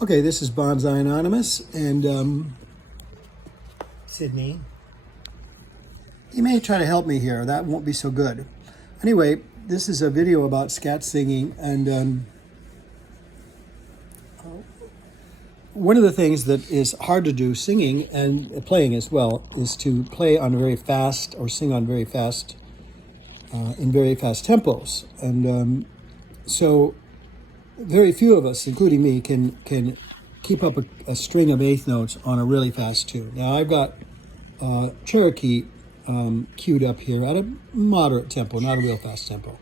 Okay, this is Bonsai Anonymous, and Sydney. You may try to help me here. That won't be so good. Anyway, this is a video about scat singing, and one of the things that is hard to do singing and playing as well is to play on very fast or sing on very fast, in very fast tempos. And so very few of us, including me, can keep up a string of eighth notes on a really fast tune. Now I've got Cherokee queued up here at a moderate tempo, not a real fast tempo.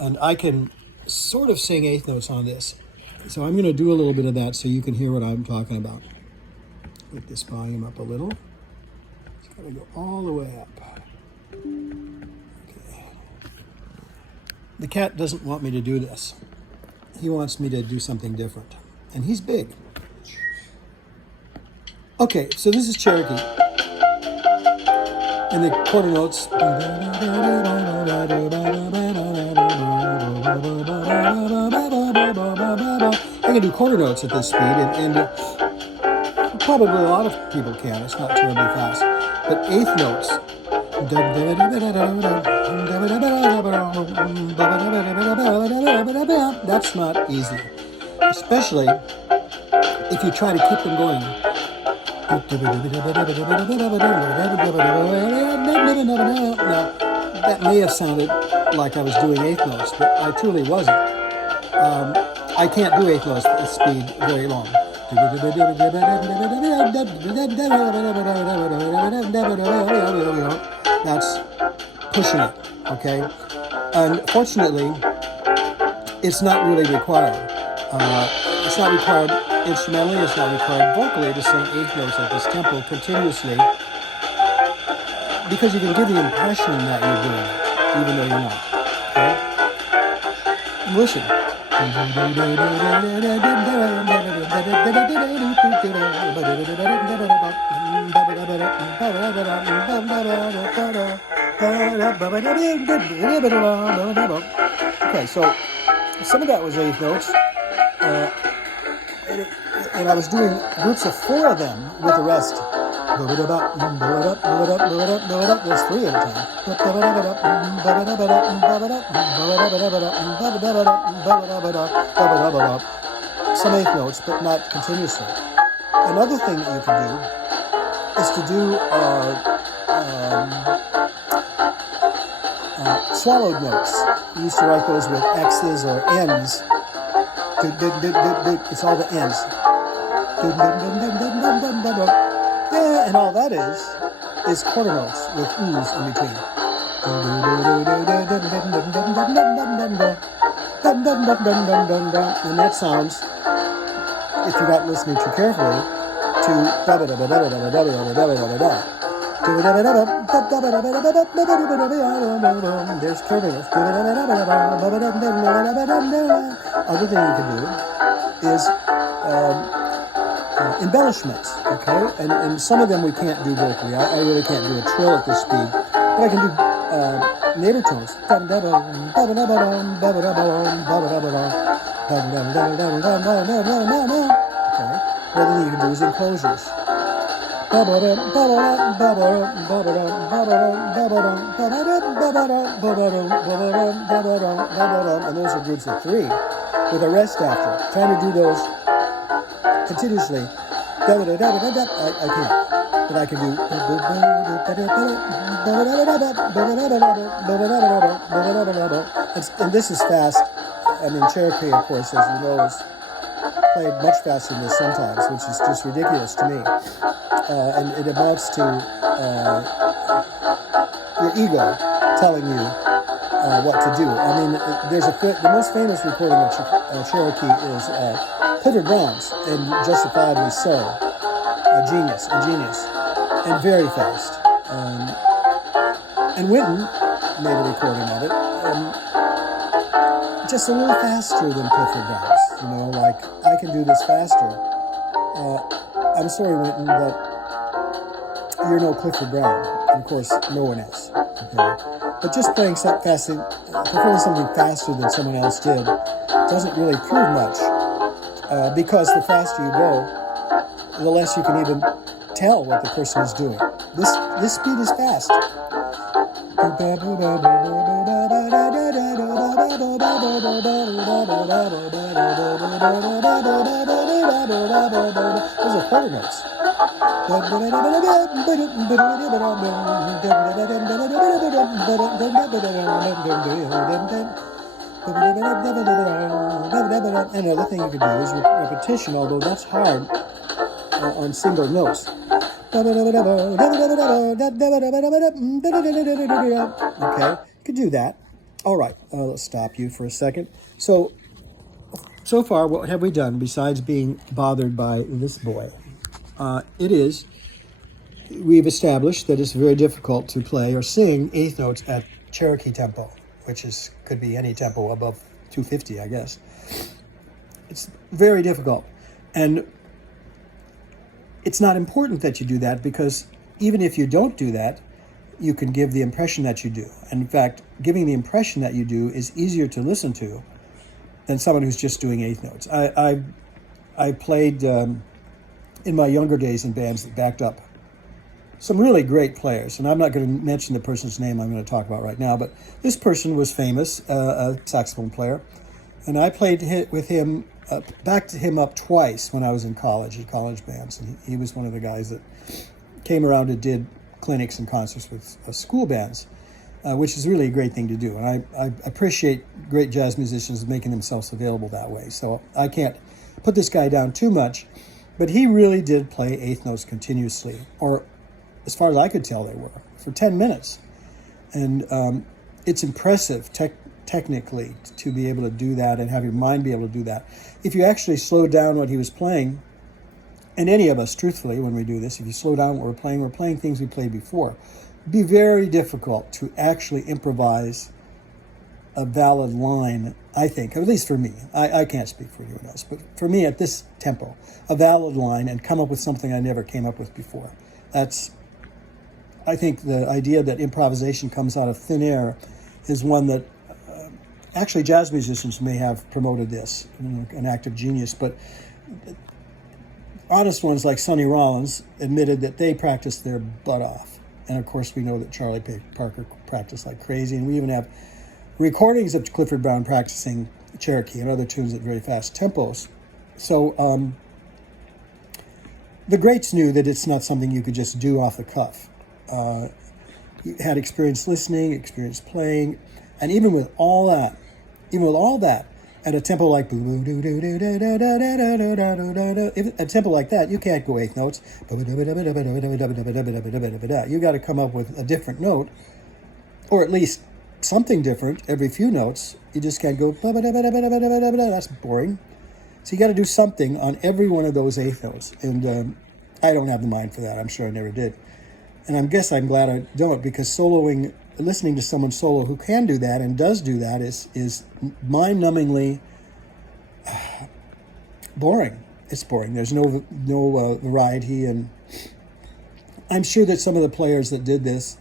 And I can sort of sing eighth notes on this. So I'm going to do a little bit of that so you can hear what I'm talking about. Get this volume up a little. It's got to go all the way up. Okay. The cat doesn't want me to do this. He wants me to do something different. And he's big. Okay, so this is Cherokee. And the quarter notes. I can do quarter notes at this speed, and probably a lot of people can. It's not terribly fast. But eighth notes. That's not easy. Especially if you try to keep them going. Now, that may have sounded like I was doing eighth notes, but I truly wasn't. I can't do eighth notes at speed very long. That's pushing it, okay? Unfortunately, it's not really required. It's not required instrumentally, it's not required vocally to sing eighth notes at this tempo continuously, because you can give the impression that you're doing it, even though you're not. Okay? Listen. Okay, so some of that was eighth notes. And I was doing groups of four of them with the rest. There's three at a time. Some eighth notes, but not continuously. Another thing that you can do is to do swallowed notes. You used to write those with X's or N's. It's all the N's. And all that is quarter notes with U's in between. And that sounds, if you're not listening too carefully, to there's quarter notes. Other thing you can do is embellishments, okay? And some of them we can't do vocally. I really can't do a trill at this speed. But I can do neighbor tones. Okay? Another thing you can do is enclosures. And those are groups of three with a rest after. Trying to do those continuously, I can't, but I can do. And this is fast. I mean, Cherokee, of course, as you know, is played much faster than this sometimes, which is just ridiculous to me. And it amounts to your ego telling you what to do. I mean, the most famous recording of Cherokee is Clifford Brown's, and justifiably so. A genius, and very fast. And Wynton made a recording of it, just a little faster than Clifford Brown's. You know, like, I can do this faster. I'm sorry, Wynton, but you're no Clifford Brown, and of course, no one else. Okay? But just performing something faster than someone else did doesn't really prove much. because the faster you go, the less you can even tell what the person is doing. This speed is fast. Those are quarter notes. And another thing you could do is repetition, although that's hard on single notes. Okay, you could do that. All right, let's stop you for a second. So far, what have we done besides being bothered by this boy? We've established that it's very difficult to play or sing eighth notes at Cherokee tempo, which could be any tempo above 250, I guess. It's very difficult. And it's not important that you do that, because even if you don't do that, you can give the impression that you do. And in fact, giving the impression that you do is easier to listen to than someone who's just doing eighth notes. I played in my younger days in bands that backed up some really great players, and I'm not going to mention the person's name I'm going to talk about right now, but this person was famous, a saxophone player, and I played with him, backed him up twice when I was in college, at college bands, and he was one of the guys that came around and did clinics and concerts with school bands, which is really a great thing to do, and I appreciate great jazz musicians making themselves available that way, so I can't put this guy down too much, but he really did play eighth notes continuously, or as far as I could tell, they were, for 10 minutes. And it's impressive technically to be able to do that and have your mind be able to do that. If you actually slow down what he was playing, and any of us, truthfully, when we do this, if you slow down what we're playing things we played before. It'd be very difficult to actually improvise a valid line, I think, at least for me. I can't speak for anyone else, but for me at this tempo, a valid line and come up with something I never came up with before. I think the idea that improvisation comes out of thin air is one that actually jazz musicians may have promoted this, an act of genius, but honest ones like Sonny Rollins admitted that they practiced their butt off. And of course we know that Charlie Parker practiced like crazy, and we even have recordings of Clifford Brown practicing Cherokee and other tunes at very fast tempos. So the greats knew that it's not something you could just do off the cuff. You had experience listening, experience playing, and even with all that, at a tempo like a tempo like that, you can't go eighth notes. You got to come up with a different note, or at least something different every few notes. You just can't go. That's boring. So you got to do something on every one of those eighth notes, and I don't have the mind for that. I'm sure I never did. And I'm glad I don't, because listening to someone solo who can do that and does do that is mind-numbingly boring. It's boring. There's no variety, and I'm sure that some of the players that did this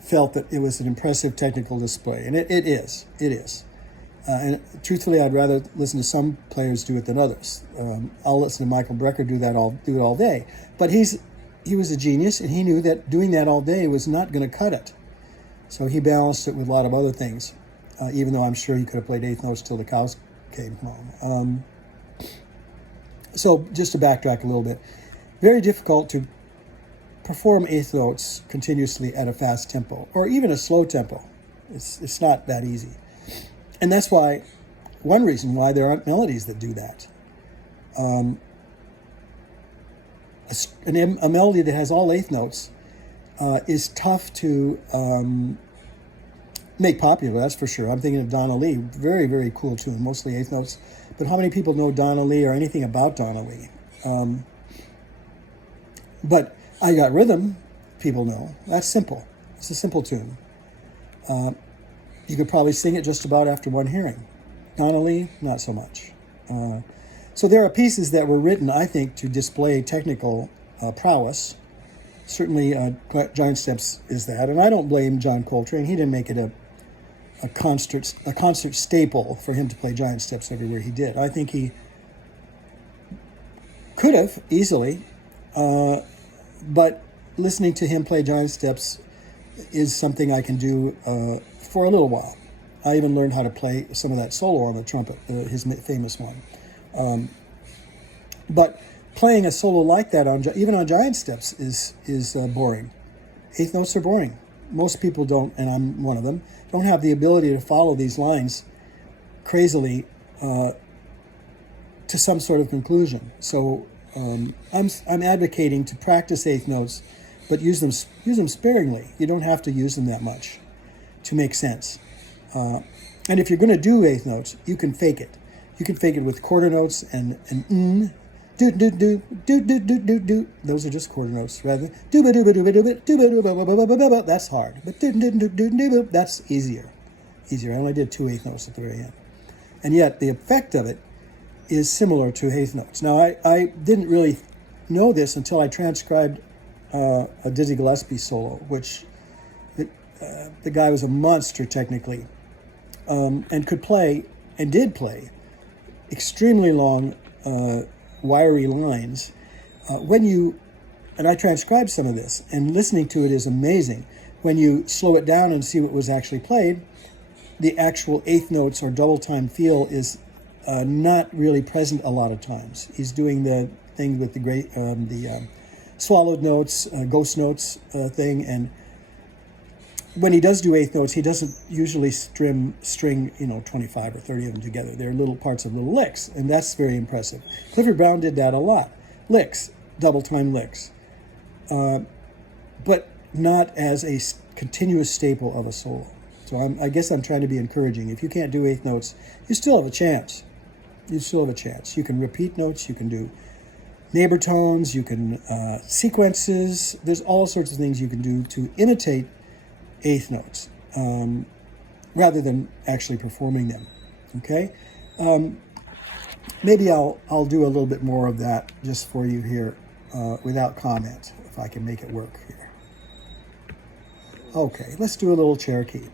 felt that it was an impressive technical display, and it is. And truthfully, I'd rather listen to some players do it than others. I'll listen to Michael Brecker do it all day, but he was a genius, and he knew that doing that all day was not going to cut it. So he balanced it with a lot of other things, even though I'm sure he could have played eighth notes till the cows came home. So just to backtrack a little bit, very difficult to perform eighth notes continuously at a fast tempo, or even a slow tempo. It's not that easy. And that's one reason why there aren't melodies that do that. A melody that has all eighth notes is tough to make popular, that's for sure. I'm thinking of Donna Lee, very, very cool tune, mostly eighth notes. But how many people know Donna Lee or anything about Donna Lee? But I Got Rhythm, people know. That's simple. It's a simple tune. You could probably sing it just about after one hearing. Donna Lee, not so much. So there are pieces that were written, I think, to display technical prowess. Certainly, Giant Steps is that, and I don't blame John Coltrane. He didn't make it a concert staple for him to play Giant Steps everywhere he did. I think he Could have easily, but listening to him play giant steps is something I can do for a little while. I even learned how to play some of that solo on the trumpet, his famous one. But playing a solo like that even on giant steps is boring. Eighth notes are boring. Most people don't, and I'm one of them, don't have the ability to follow these lines crazily to some sort of conclusion. So I'm advocating to practice eighth notes, but use them sparingly. You don't have to use them that much to make sense. And if you're going to do eighth notes, you can fake it. You can fake it with quarter notes and do do do do do do do do. Those are just quarter notes rather. Do ba do ba do ba do ba do ba do ba ba ba ba ba. That's hard, but do do do do do. That's easier. I only did 2 eighth notes at the very end, and yet the effect of it is similar to eighth notes. Now I didn't really know this until I transcribed a Dizzy Gillespie solo, which the guy was a monster technically, and could play and did play extremely long wiry lines. And I transcribed some of this, and listening to it is amazing. When you slow it down and see what was actually played, the actual eighth notes or double time feel is not really present a lot of times. He's doing the thing with the swallowed notes, ghost notes thing, and when he does do eighth notes, he doesn't usually string 25 or 30 of them together. They're little parts of little licks, and that's very impressive. Clifford Brown did that a lot. Licks, double time licks, but not as a continuous staple of a solo. So I guess I'm trying to be encouraging. If you can't do eighth notes, you still have a chance. You can repeat notes, you can do neighbor tones, you can sequences. There's all sorts of things you can do to imitate eighth notes rather than actually performing them. Okay, maybe I'll do a little bit more of that just for you here without comment, if I can make it work here. Okay, let's do a little Cherokee.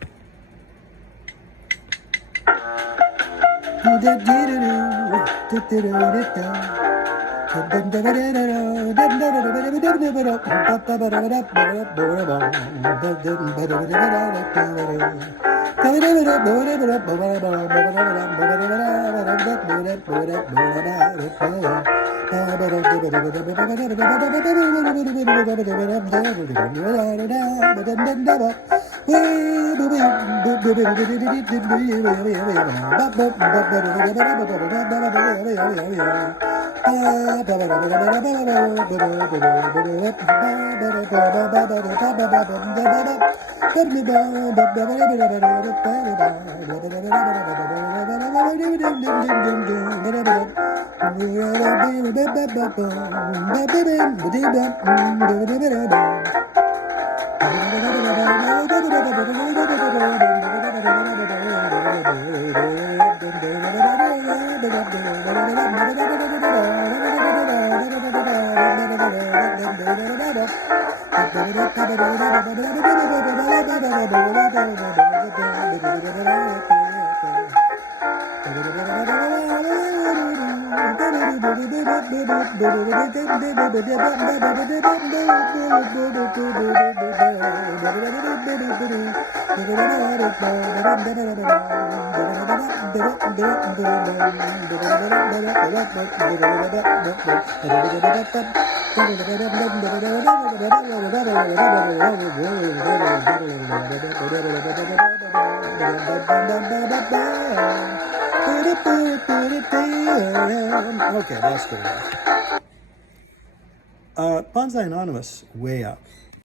Okay, that's good enough. Bonsai Anonymous, way up.